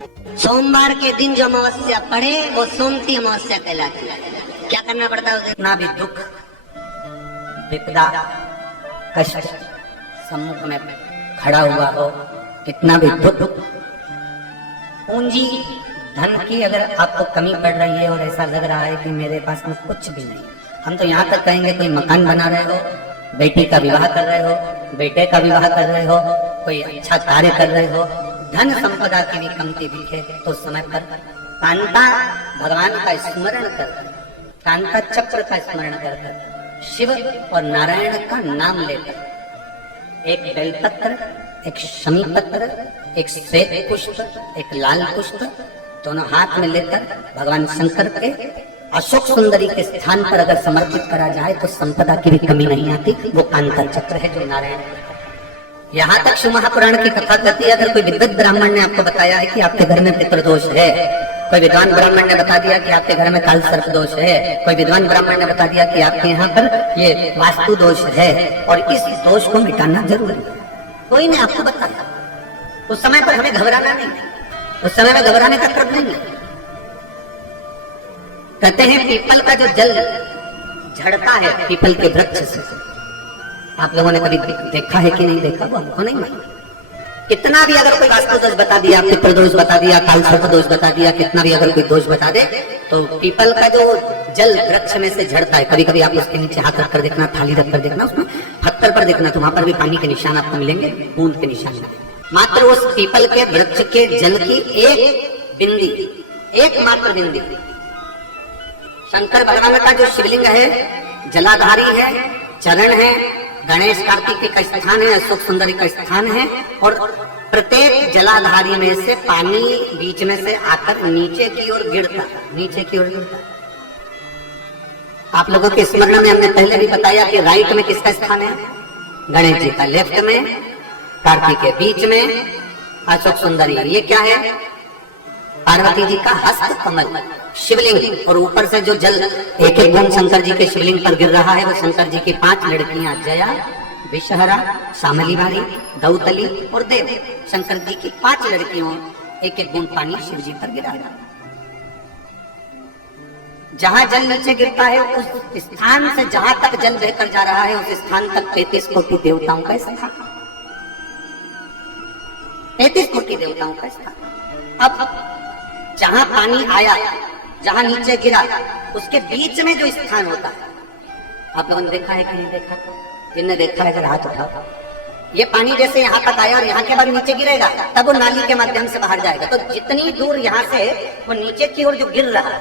सोमवार के दिन जो अमावस्या पड़े वो सोमती अमावस्या कहलाती है। क्या करना पड़ता है उसे? ना भी दुख विपदा कष्ट सम्मुख में खड़ा हुआ हो, कितना भी दुख पूंजी धन की अगर आपको कमी पड़ रही है और ऐसा लग रहा है कि मेरे पास में कुछ भी नहीं, हम तो यहाँ तक कहेंगे कोई मकान बना रहे हो, बेटी का विवाह कर रहे हो, बेटे का विवाह कर रहे हो, कोई अच्छा कार्य कर रहे हो, धन संपदा की भी कमती दिखे तो समय पर कांता भगवान का स्मरण कर, कांता चक्र का स्मरण कर, शिव और नारायण का नाम लेकर एक बेलपत्र, एक शमी पत्र, एक श्वेत पुष्प, एक लाल पुष्प दोनों हाथ में लेकर भगवान शंकर के अशोक सुंदरी के स्थान पर अगर समर्पित करा जाए तो संपदा की भी कमी नहीं आती। वो कांता चक्र है जो नारायण। यहाँ तक शिव महापुराण की कथा कहती है, अगर कोई विद्वत ब्राह्मण ने आपको बताया है कि आपके घर में पितृदोष है, कोई विद्वान ब्राह्मण ने बता दिया कि आपके घर में काल सर्प दोष है, कोई विद्वान ब्राह्मण ने बता दिया कि आपके यहाँ पर ये वास्तु दोष है और इस दोष को मिटाना जरूरी है, कोई ने आपको बताया, उस समय पर हमें घबराना नहीं, उस समय में घबराने का क्रम नहीं है। कहते हैं पीपल का जो जल झड़ता है पीपल के वृक्ष से, आप लोगों ने कभी देखा है कि नहीं देखा, वो हमको नहीं मालूम। कितना भी अगर कोई वास्तु दोष बता दिया, पितृ दोष बता दिया, काल सर्प दोष बता दिया, कितना भी अगर कोई दोष बता दे, तो पीपल का जो जल वृक्ष में से झड़ता है, कभी कभी आप उसके नीचे हाथ रखकर देखना, थाली रखकर देखना, उसमें पत्थर पर देखना, तो वहां पर भी पानी के निशान आपको मिलेंगे, बूंद के निशान। मात्र उस पीपल के वृक्ष के जल की एक बिंदी, एकमात्र बिंदी, शंकर भगवान का जो शिवलिंग है, जलाधारी है, चरण है, गणेश कार्तिक का स्थान है, अशोक सुंदरी का स्थान है, और प्रत्येक जलाधारी में से पानी बीच में से आकर नीचे की ओर गिरता, नीचे की ओर गिरता। आप लोगों के स्मरण में हमने पहले भी बताया कि राइट में किसका स्थान है? गणेश जी का, लेफ्ट में कार्तिक के, बीच में अशोक सुंदरी। ये क्या है? पार्वती जी का हस्त कमल शिवलिंग, और ऊपर से जो जल एक एक बूंद शंकर जी के शिवलिंग पर गिर रहा है, वो शंकर जी की 5 लड़कियां जया, विषहरा, शामली बारी, दौतली और देव, शंकर जी की 5 लड़कियों एक एक बूंद पानी शिव जी पर गिरा। जहां जल नीचे गिरता है उस स्थान से जहां तक जल बहकर जा रहा है उस स्थान तक 33 कोटि देवताओं का स्थान, 33 कोटि देवताओं का स्थान। अब जहां पानी आया, जहां नीचे गिरा, उसके बीच में जो स्थान होता है, आप लोगों ने देखा है कि नहीं देखा? जिनने देखा है जरा हाथ उठाओ। ये पानी जैसे यहाँ तक आया और यहाँ के बाद नीचे गिरेगा, तब वो नाली के माध्यम से बाहर जाएगा। तो जितनी दूर यहाँ से वो नीचे की ओर जो गिर रहा है,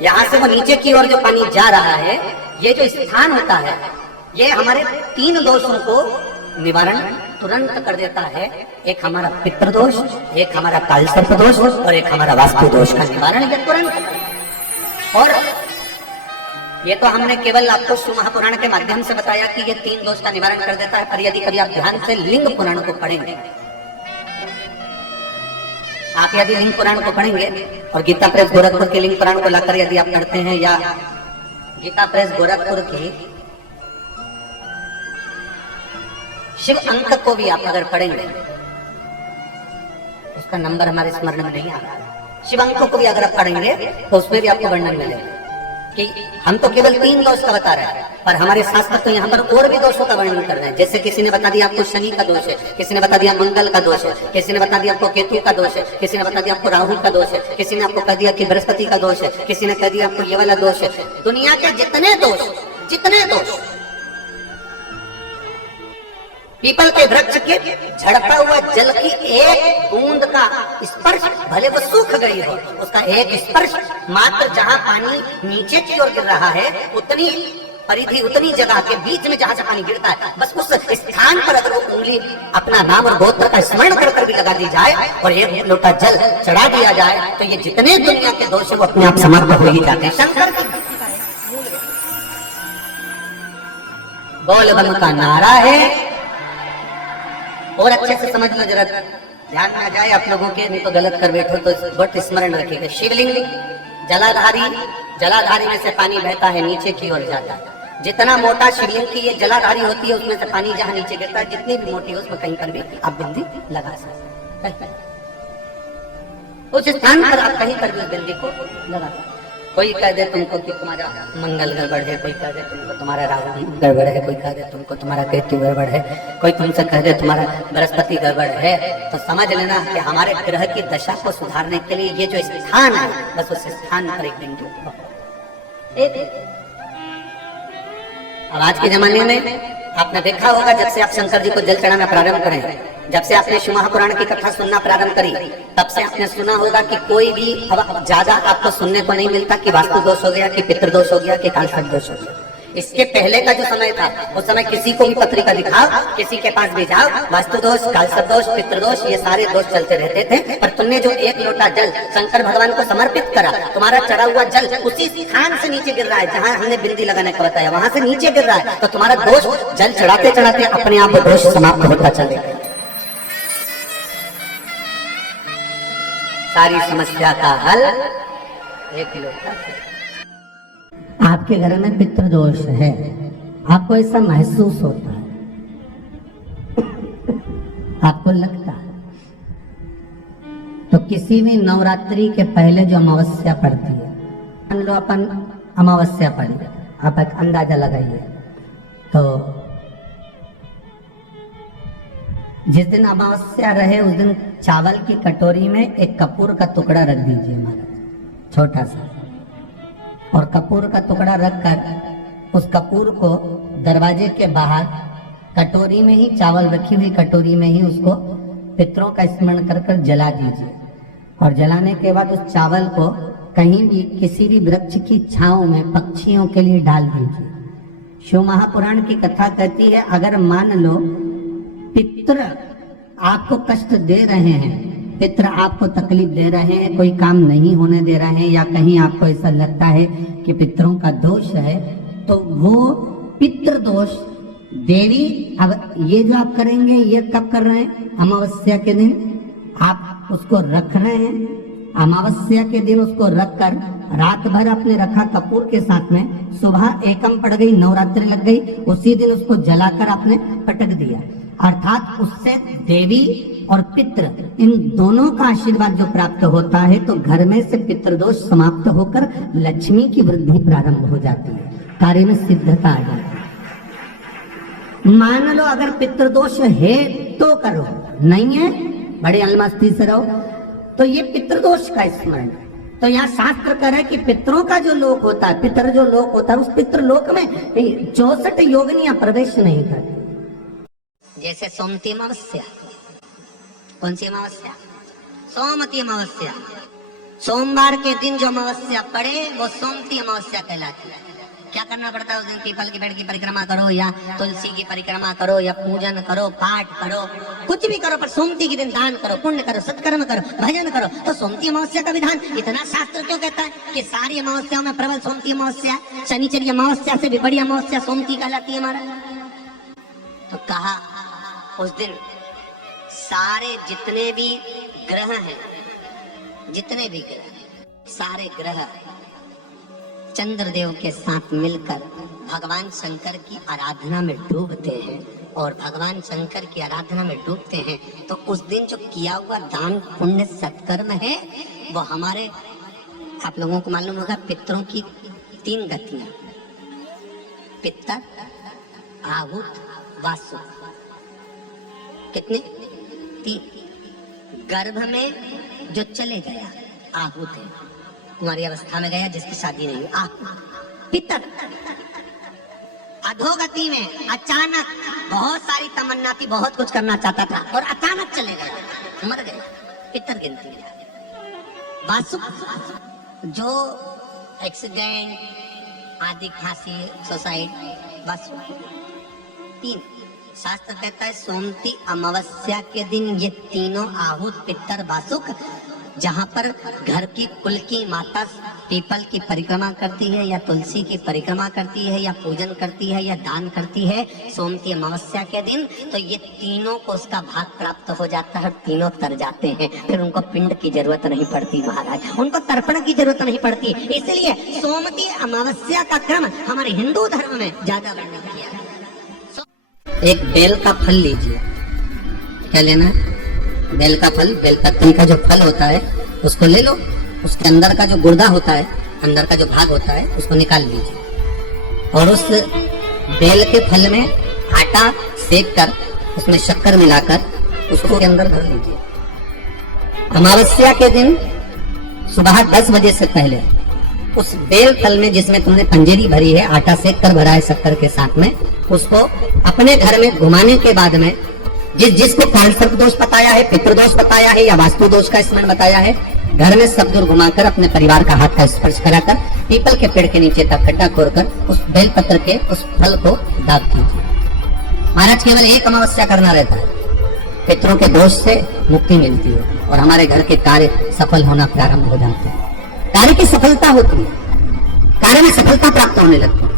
यहाँ से वो नीचे की ओर जो पानी जा रहा है, ये जो स्थान होता है, ये हमारे 3 दोषों को निवारण तुरंत कर देता है। एक हमारा पितृदोष, एक हमारा काल सर्प दोष और एक हमारा वास्तु दोष का निवारण ये तुरंत। और ये तो हमने केवल आपको शिव महापुराण के माध्यम से बताया कि ये 3 दोष का निवारण कर देता है, पर यदि कभी आप ध्यान से लिंग पुराण को पढ़ेंगे, आप यदि लिंग पुराण को पढ़ेंगे और गीता प्रेस गोरखपुर के लिंग पुराण को लाकर यदि आप पढ़ते हैं, या गीता प्रेस गोरखपुर की शिव अंक को भी आप अगर पढ़ेंगे, उसका नंबर हमारे स्मरण में नहीं आ रहा, शिव अंक को भी अगर आप पढ़ेंगे तो उसमें भी आपको वर्णन मिलेगा कि हम तो केवल 3 दोष का बता रहे हैं, पर हमारे शास्त्र तो यहाँ पर और भी दोषों का वर्णन कर रहे हैं। जैसे किसी ने बता दिया आपको शनि का दोष है, किसी ने बता दिया मंगल का दोष है, किसी ने बता दिया आपको केतु का दोष है, किसी ने बता दिया आपको राहु का दोष है, किसी ने आपको कह दिया कि बृहस्पति का दोष है, किसी ने कह दिया आपको ये वाला दोष है। दुनिया के जितने दोष पीपल के वृक्ष के झड़ता हुआ जल की एक बूंद का स्पर्श, भले वो सूख गई हो, उसका एक स्पर्श मात्र जहां पानी नीचे की ओर गिर रहा है, उतनी परिधि, उतनी जगह के बीच में जहां से पानी गिरता है, बस उस स्थान पर अगर वो उंगली अपना नाम और गोत्र का स्मरण कर भी लगा दी जाए और एक लोटा जल चढ़ा दिया जाए, तो ये जितने दुनिया के दोष है वो अपने आप समाप्त हो ही जाते हैं। शंकर की बोल बम का नारा है। और अच्छे से समझ लो, जरा ध्यान में आ जाए आप लोगों के, नहीं तो गलत कर बैठो तो बहुत स्मरण रखिएगा। शिवलिंग जलाधारी में से पानी बहता है, नीचे की ओर जाता है। जितना मोटा शिवलिंग की ये जलाधारी होती है, उसमें से पानी जहां नीचे गिरता है, जितनी भी मोटी हो उसमें कहीं पर भी आप बिंदी लगा सकते हैं। उस स्थान पर आप कहीं पर भी उस बिंदी को लगा सकते। कोई कह दे तुमको कि तुम्हारा मंगल गड़बड़ है, कोई कह दे तुमको तुम्हारा राहु गड़बड़ है, कोई कह दे तुमको तुम्हारा केतु गड़बड़ है, कोई तुमसे कह दे तुम्हारा बृहस्पति गड़बड़ है, तो समझ लेना कि हमारे ग्रह की दशा को सुधारने के लिए ये जो स्थान है, बस उस स्थान पर एक बिंदु। अब आज के जमाने में आपने देखा होगा, जब से आप शंकर जी को जल चढ़ाना प्रारंभ करें, जब से आपने शिव महापुराण की कथा सुनना प्रारंभ करी, तब से आपने सुना होगा कि कोई भी अब ज्यादा आपको सुनने को नहीं मिलता कि वास्तु दोष हो गया, कि पितृदोष हो गया, कि कालसर्प दोष हो गया। इसके पहले का जो समय था, उस समय किसी को भी पत्रिका दिखाओ, किसी के पास भी जाओ, वास्तु दोष, कालसर्प दोष, पितृदोष, ये सारे दोष चलते रहते थे। पर तुमने जो एक लोटा जल शंकर भगवान को समर्पित करा, तुम्हारा चढ़ा हुआ जल उसी स्थान से नीचे गिर रहा है जहाँ हमने बिंदी लगाने का बताया, वहां से नीचे गिर रहा है, तो तुम्हारा दोष जल चढ़ाते चढ़ाते अपने आप दोष समाप्त होता चलेगा। सारी समस्या का हल एक लोटा। आपके घर में पितृदोष है, आपको ऐसा महसूस होता है, आपको लगता है, तो किसी भी नवरात्रि के पहले जो अमावस्या पड़ती है, मान लो अपन अमावस्या पड़ी, आप एक अंदाजा लगाइए, तो जिस दिन अमावस्या रहे उस दिन चावल की कटोरी में एक कपूर का टुकड़ा रख दीजिए महाराज, छोटा सा, और कपूर का टुकड़ा रखकर उस कपूर को दरवाजे के बाहर कटोरी में ही, चावल रखी हुई कटोरी में ही उसको पितरों का स्मरण कर कर जला दीजिए। और जलाने के बाद उस चावल को कहीं भी किसी भी वृक्ष की छांव में पक्षियों के लिए डाल दीजिए। शिव महापुराण की कथा कहती है, अगर मान लो पितृ आपको कष्ट दे रहे हैं, पितृ आपको तकलीफ दे रहे हैं, कोई काम नहीं होने दे रहे हैं, या कहीं आपको ऐसा लगता है कि पितरों का दोष है, तो वो पितृ दोष देवी, अब ये जो आप करेंगे ये कब कर रहे हैं? अमावस्या के दिन आप उसको रख रहे हैं, अमावस्या के दिन उसको रखकर रात भर आपने रखा कपूर के साथ में, सुबह एकम पड़ गई, नवरात्रि लग गई, उसी दिन उसको जलाकर आपने पटक दिया, अर्थात उससे देवी और पितृ इन दोनों का आशीर्वाद जो प्राप्त होता है, तो घर में से पितृदोष समाप्त होकर लक्ष्मी की वृद्धि प्रारंभ हो जाती है, कार्य में सिद्धता आ जाती है। मान लो अगर पितृदोष है तो करो, नहीं है बड़े अलमस्ती से रहो, तो ये पितृदोष का स्मरण। तो यहाँ शास्त्र कह रहा है कि पितरों का जो लोक होता है, पितर जो लोक होता है, उस पितृलोक में 64 योगिनियां प्रवेश नहीं करती। जैसे सोमती अमावस्या, कौन सी अमावस्या? सोमती अमावस्या। सोमवार के दिन जो अमावस्या पड़े वो सोमती अमावस्या कहलाती है। क्या करना पड़ता है उस दिन? पीपल के पेड़ की परिक्रमा करो, या तुलसी की परिक्रमा करो, या पूजन करो, पाठ करो, कुछ भी करो, पर सोमती के दिन दान करो, पुण्य करो, सत्कर्म करो, भजन करो। तो सोमती अमावस्या का विधान इतना शास्त्र क्यों कहता है कि सारी अमावस्याओं में प्रबल सोमती अमावस्या, शनिचरी अमावस्या से भी बड़ी अमावस्या सोमती कहलाती है हमारा। तो कहा उस दिन सारे जितने भी ग्रह हैं, जितने भी ग्रह, सारे ग्रह चंद्रदेव के साथ मिलकर भगवान शंकर की आराधना में डूबते हैं, और भगवान शंकर की आराधना में डूबते हैं तो उस दिन जो किया हुआ दान पुण्य सत्कर्म है वो हमारे, आप लोगों को मालूम होगा, पितरों की 3 गतियां, पितर, आहुत, वासु, कितने? 3। गर्भ में जो चले गया आहुत है, कुमारी अवस्था में गया जिसकी शादी नहीं हुई, आहुत। पितर अधोगति में अचानक बहुत सारी तमन्ना थी, बहुत कुछ करना चाहता था और अचानक चले गए, मर गए, पितर गिनती में। वासु जो एक्सीडेंट आदि, खांसी, सुसाइड, वासु। 3। शास्त्र कहता है सोमती अमावस्या के दिन ये तीनों आहुत, पितर, वासुक, जहाँ पर घर की कुल की माता पीपल की परिक्रमा करती है, या तुलसी की परिक्रमा करती है, या पूजन करती है, या दान करती है सोमती अमावस्या के दिन, तो ये तीनों को उसका भाग प्राप्त हो जाता है, तीनों तर जाते हैं, फिर उनको पिंड की जरूरत नहीं पड़ती महाराज, उनको तर्पण की जरूरत नहीं पड़ती। इसलिए सोमती अमावस्या का क्रम हमारे हिंदू धर्म में ज्यादा वर्णन किया है। एक बेल का फल लीजिए, क्या लेना है? बेल का फल, बेलपत्री का जो फल होता है उसको ले लो, उसके अंदर का जो गुर्दा होता है, अंदर का जो भाग होता है उसको निकाल लीजिए और उस बेल के फल में आटा सेक कर उसमें शक्कर मिलाकर उसको के अंदर भर लीजिए। अमावस्या के दिन सुबह 10 बजे से पहले उस बेल फल में जिसमें तुमने पंजेरी भरी है, आटा सेक कर भरा है शक्कर के साथ में, उसको अपने घर में घुमाने के बाद में जिसको काल सर्प दोष बताया है, पितृदोष बताया है या वास्तु दोष का स्मरण बताया है, घर में सब दूर घुमाकर अपने परिवार का हाथ का स्पर्श कराकर पीपल के पेड़ के नीचे तक खड्डा खोदकर उस बेल पत्र के उस फल को दाग दीजिए। महाराज केवल एक अमावस्या करना रहता है, पितरों के दोष से मुक्ति मिलती है और हमारे घर के कार्य सफल होना प्रारंभ हो जाते हैं। कार्य की सफलता होती है, कार्य में सफलता प्राप्त होने लगती है।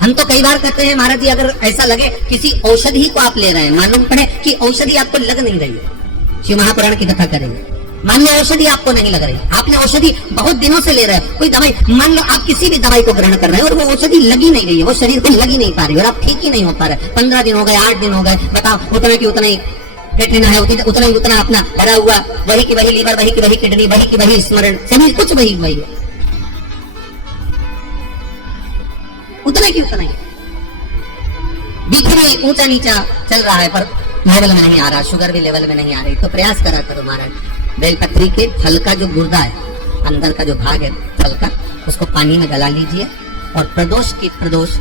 हम तो कई बार कहते हैं महाराज जी अगर ऐसा लगे किसी औषधि को आप ले रहे हैं, मालूम पड़े कि औषधि आपको लग नहीं रही है, शिव महापुराण की कथा करेंगे, मान लो औषधि आपको नहीं लग रही, आपने औषधि बहुत दिनों से ले रहे हैं, कोई दवाई, मान लो आप किसी भी दवाई को ग्रहण कर रहे हैं और वो औषधि लगी नहीं रही है, वो शरीर को लगी नहीं पा रही और आप ठीक ही नहीं हो पा रहे, 15 दिन हो गए, 8 दिन हो गए, बताओ उतना की उतना ही पेटना है, उतना ही उतना अपना भरा हुआ, वही की वही लीवर, वही की वही किडनी, वही की वही स्मरण, सभी कुछ वही वही, उतना की उतना ही, बीच में ऊंचा नीचा चल रहा है पर लेवल में नहीं आ रहा, शुगर भी लेवल में नहीं आ रही, तो प्रयास करा करो महाराज। बेलपत्री के फल का जो गुर्दा है, अंदर का जो भाग है फल का, उसको पानी में गला लीजिए और प्रदोष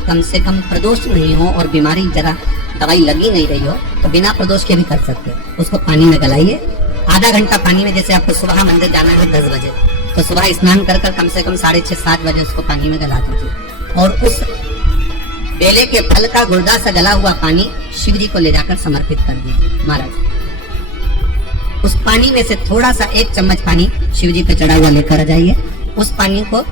कम से कम प्रदोष नहीं हो और बीमारी जरा दवाई लगी नहीं रही हो तो बिना प्रदोष के भी कर सकते हो, उसको पानी में गलाइए आधा घंटा पानी में। जैसे आपको सुबह मंदिर जाना है 10 बजे, तो सुबह स्नान कर कम से कम 6:30-7 बजे उसको पानी में गला दीजिए और उस बेले के फल का गुर्दा से गला हुआ पानी शिव जी को ले जाकर समर्पित कर दीजिए। महाराज उस पानी में से थोड़ा सा 1 चम्मच पानी शिव जी पे चढ़ा हुआ लेकर आ जाइए। उस पानी को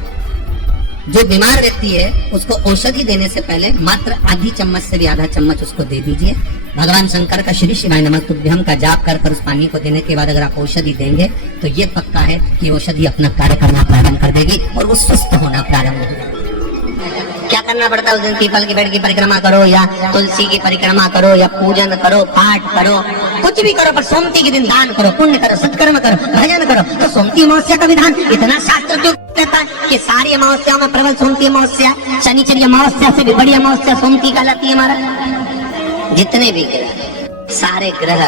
जो बीमार व्यक्ति है उसको औषधि देने से पहले मात्र आधी चम्मच से भी आधा चम्मच उसको दे दीजिए। भगवान शंकर का श्री शिवाय नमः तुभ्यम का जाप कर उस पानी को देने के बाद अगर आप औषधि देंगे तो ये पक्का है कि औषधि अपना कार्य करना प्रारंभ कर देगी और वो स्वस्थ होना प्रारंभ हो जाएगा। क्या करना पड़ता है उस दिन? पीपल के पेड़ की परिक्रमा करो या तुलसी की परिक्रमा करो या पूजन करो, पाठ करो, कुछ भी करो, पर सोमती के दिन दान करो, पुण्य करो, सत्कर्म करो, भजन करो। तो सोमती अमावस्या का विधान इतना शास्त्र क्यों कहता है कि सारी अमावस्याओं में प्रबल सोमती अमावस्या, शनिचरी अमावस्या से भी बड़ी अमावस्या सोमती कहलाती है। हमारा जितने भी ग्रह, सारे ग्रह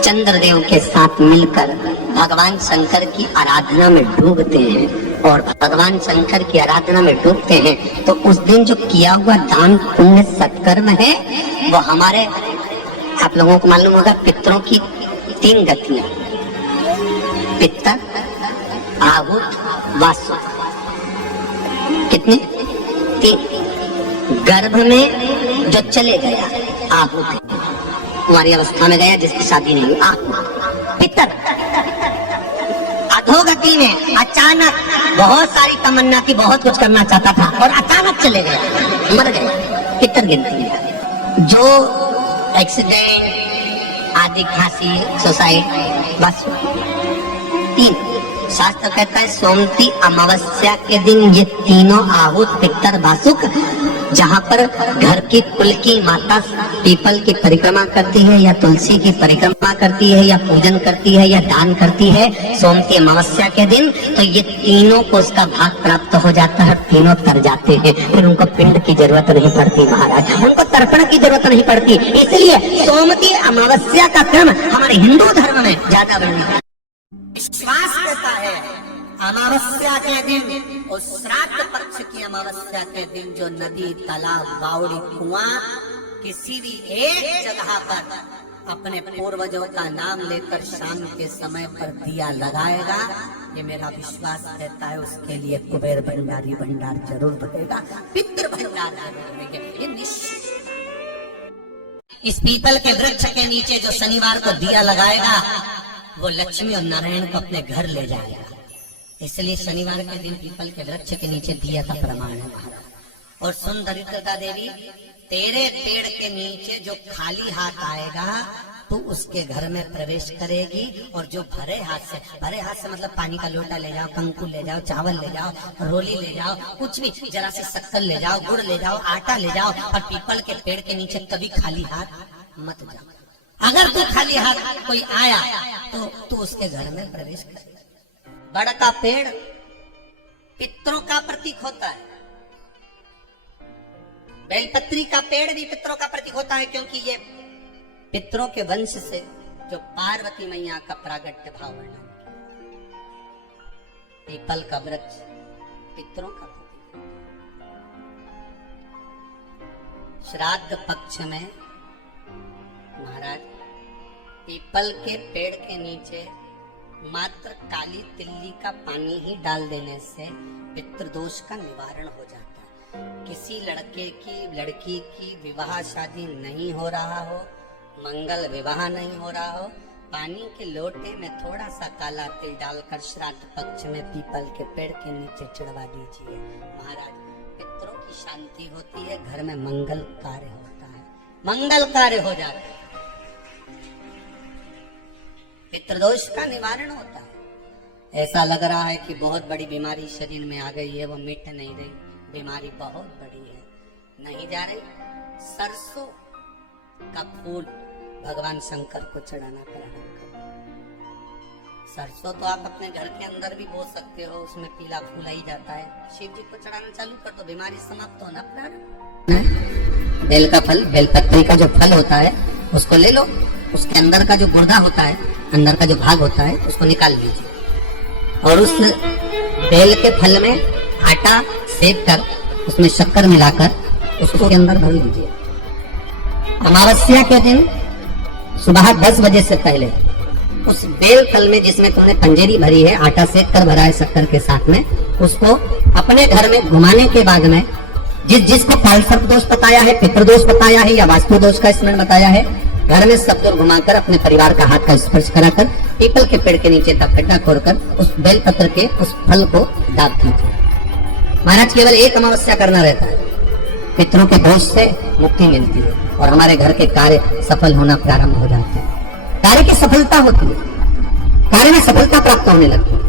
चंद्रदेव के साथ मिलकर भगवान शंकर की आराधना में डूबते हैं और भगवान शंकर की आराधना में डूबते हैं तो उस दिन जो किया हुआ दान पुण्य सत्कर्म है वो हमारे, आप लोगों को मालूम होगा, पितरों की 3 गतियां, पितर, आहूत, वासु, कितने? 3। गर्भ में जो चले गया आहूत, कुंवारी अवस्था में गया जिसकी शादी नहीं हुई, आहूत। पितर अधोगति में अचानक बहुत सारी तमन्ना थी, बहुत कुछ करना चाहता था और अचानक चले गया, मर गया, पितर गिनती है। जो एक्सीडेंट आदि, खांसी, सुसाइड, बस 3। शास्त्र कहता है सोमती अमावस्या के दिन ये तीनों आहूत, पितर, वासुक, जहाँ पर घर की कुल की माता पीपल की परिक्रमा करती है या तुलसी की परिक्रमा करती है या पूजन करती है या दान करती है सोमती अमावस्या के दिन, तो ये तीनों को उसका भाग प्राप्त हो जाता है, तीनों तर जाते हैं, फिर उनको पिंड की जरूरत नहीं पड़ती महाराज, उनको तर्पण की जरूरत नहीं पड़ती। इसलिए सोमती अमावस्या का क्रम हमारे हिंदू धर्म में ज्यादा बढ़िया विश्वास देता है। अमावस्या के दिन और श्राद्ध पक्ष की अमावस्या के दिन जो नदी, तालाब, बावड़ी, कुआं किसी भी एक जगह पर अपने पूर्वजों का नाम लेकर शाम के समय पर दिया लगाएगा, ये मेरा विश्वास रहता है, उसके लिए कुबेर भंडारी भंडार जरूर बनेगा, पितृ भंडार जरूर बनेगा, ये निश्चित। इस पीपल के वृक्ष के नीचे जो शनिवार को दिया लगाएगा वो लक्ष्मी और नारायण को अपने घर ले जाएगा। इसलिए शनिवार के दिन पीपल के वृक्ष के नीचे दिया का प्रमाण है महाराज। और सुन दरिद्रता देवी, तेरे पेड़ के नीचे जो खाली हाथ आएगा तो उसके घर में प्रवेश करेगी और जो भरे हाथ से मतलब पानी का लोटा ले जाओ, कंकु ले जाओ, चावल ले जाओ, रोली ले जाओ, कुछ भी, जरा सी शक्कर ले जाओ, गुड़ ले जाओ, आटा ले जाओ, और पीपल के पेड़ के नीचे कभी खाली हाथ मत जाओ। अगर तू खाली हाथ कोई आया तो तू उसके घर में प्रवेश कर। बड़ का पेड़ पितरों का प्रतीक होता है, बेलपत्री का पेड़ भी पितरों का प्रतीक होता है, क्योंकि ये पितरों के वंश से जो पार्वती मैया का प्रागट्य भाव वर्णन किया। पीपल का वृक्ष पितरों का प्रतीक। श्राद्ध पक्ष में महाराज पीपल के पेड़ के नीचे मात्र काली तिल्ली का पानी ही डाल देने से पितृदोष का निवारण हो जाता है। किसी लड़के की लड़की की विवाह शादी नहीं हो रहा हो, मंगल विवाह नहीं हो रहा हो, पानी के लोटे में थोड़ा सा काला तिल डालकर श्राद्ध पक्ष में पीपल के पेड़ के नीचे चढ़वा दीजिए महाराज। पितरों की शांति होती है, घर में मंगल कार्य होता है, मंगल कार्य हो जाता है, पितृदोष का निवारण होता है। ऐसा लग रहा है कि बहुत बड़ी बीमारी शरीर में आ गई है, वो मिट नहीं रही, बीमारी बहुत बड़ी है, नहीं जा रही। सरसों का फूल भगवान शंकर को चढ़ाना प्रारंभ करो। सरसों तो आप अपने घर के अंदर भी बो सकते हो, उसमें पीला फूल ही जाता है। शिव जी को चढ़ाना चालू कर दो, बीमारी समाप्त होना प्रारंभ। बेल का फल, बेलपत्री का जो फल होता है उसको ले लो, उसके अंदर का जो गुर्दा होता है, अंदर का जो भाग होता है, उसको निकाल लीजिए और उस बेल के फल में आटा सेक कर उसमें शक्कर मिलाकर उसको के अंदर भर लीजिए। अमावस्या के दिन सुबह 10 बजे से पहले उस बेल फल में जिसमें तुमने पंजेरी भरी है, आटा सेक कर भरा है शक्कर के साथ में, उसको अपने घर में घुमाने के बाद में जिसको कालसर्प दोष बताया है, पितृदोष बताया है या वास्तु दोष का स्मरण बताया है, घर में सब दूर घुमाकर अपने परिवार का हाथ का स्पर्श कराकर पीपल के पेड़ के नीचे गड्ढा खोदकर उस बेल पत्र के उस फल को दाब दीजिए महाराज। केवल एक अमावस्या करना रहता है, पितरों के दोष से मुक्ति मिलती है और हमारे घर के कार्य सफल होना प्रारंभ हो जाते हैं। कार्य की सफलता होती है, कार्य में सफलता प्राप्त होने लगती है।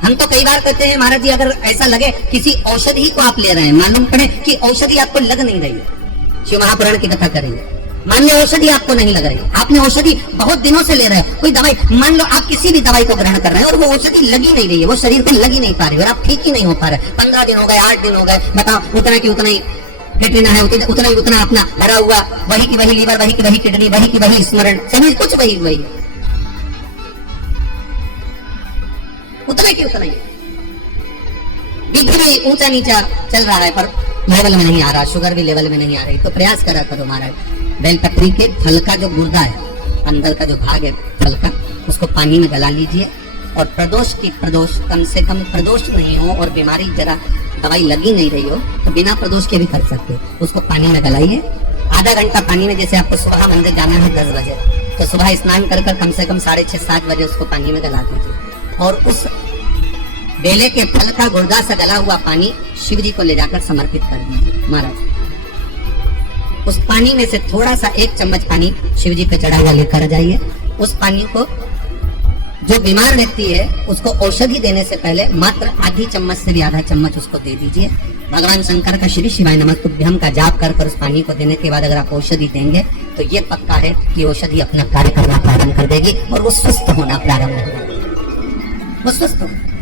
हम तो कई बार कहते हैं महाराज जी, अगर ऐसा लगे किसी औषधि को आप ले रहे हैं, मालूम पड़े कि औषधि आपको लग नहीं रही है, शिव महापुराण की कथा करेंगे, मान लो औषधि आपको नहीं लग रही, आपने औषधि बहुत दिनों से ले रहे हो, कोई दवाई, मान लो आप किसी भी दवाई को ग्रहण कर रहे हैं और वो औषधि लगी नहीं रही है, वो शरीर पे लगी नहीं पा रही और आप ठीक ही नहीं हो पा रहे, 15 दिन हो गए, 8 दिन हो गए, बताओ, उतना की उतना ही कैटरीना है, उतना ही उतना अपना भरा हुआ, वही की वही लीवर, वही की वही किडनी, वही की वही स्मरण, शरीर कुछ वही वही, उतना की उतना ही, बीपी भी ऊंचा नीचा चल रहा है पर लेवल में नहीं आ रहा, शुगर भी लेवल में नहीं आ रही, तो प्रयास करा करो महाराज। बेलपत्री के फल का जो गुर्दा है, अंदर का जो भाग है फल का, उसको पानी में गला लीजिए और प्रदोष कम से कम प्रदोष नहीं हो और बीमारी जरा दवाई लगी नहीं रही हो तो बिना प्रदोष के भी कर सकते हो, उसको पानी में गलाइए। आधा घंटा पानी में, जैसे आपको सुबह मंदिर जाना है 10 बजे, तो सुबह स्नान कर कम से कम 6:30-7 बजे उसको पानी में गला दीजिए और उस बेले के फल का गुर्दा से गला हुआ पानी शिव जी को ले जाकर समर्पित कर दीजिए महाराज। उस पानी में से थोड़ा सा 1 चम्मच पानी शिव जी पे चढ़ा हुआ लेकर जाइए। उस पानी को जो बीमार व्यक्ति है उसको औषधि देने से पहले मात्र आधी चम्मच से भी आधा चम्मच उसको दे दीजिए। भगवान शंकर का श्री शिवाय नमस्तुभ्यं का जाप कर उस पानी को देने के बाद अगर आप औषधि देंगे तो ये पक्का है कि औषधि अपना कार्य करना प्रारंभ कर देगी और वो स्वस्थ होना प्रारंभ होगा, वो स्वस्थ होगा।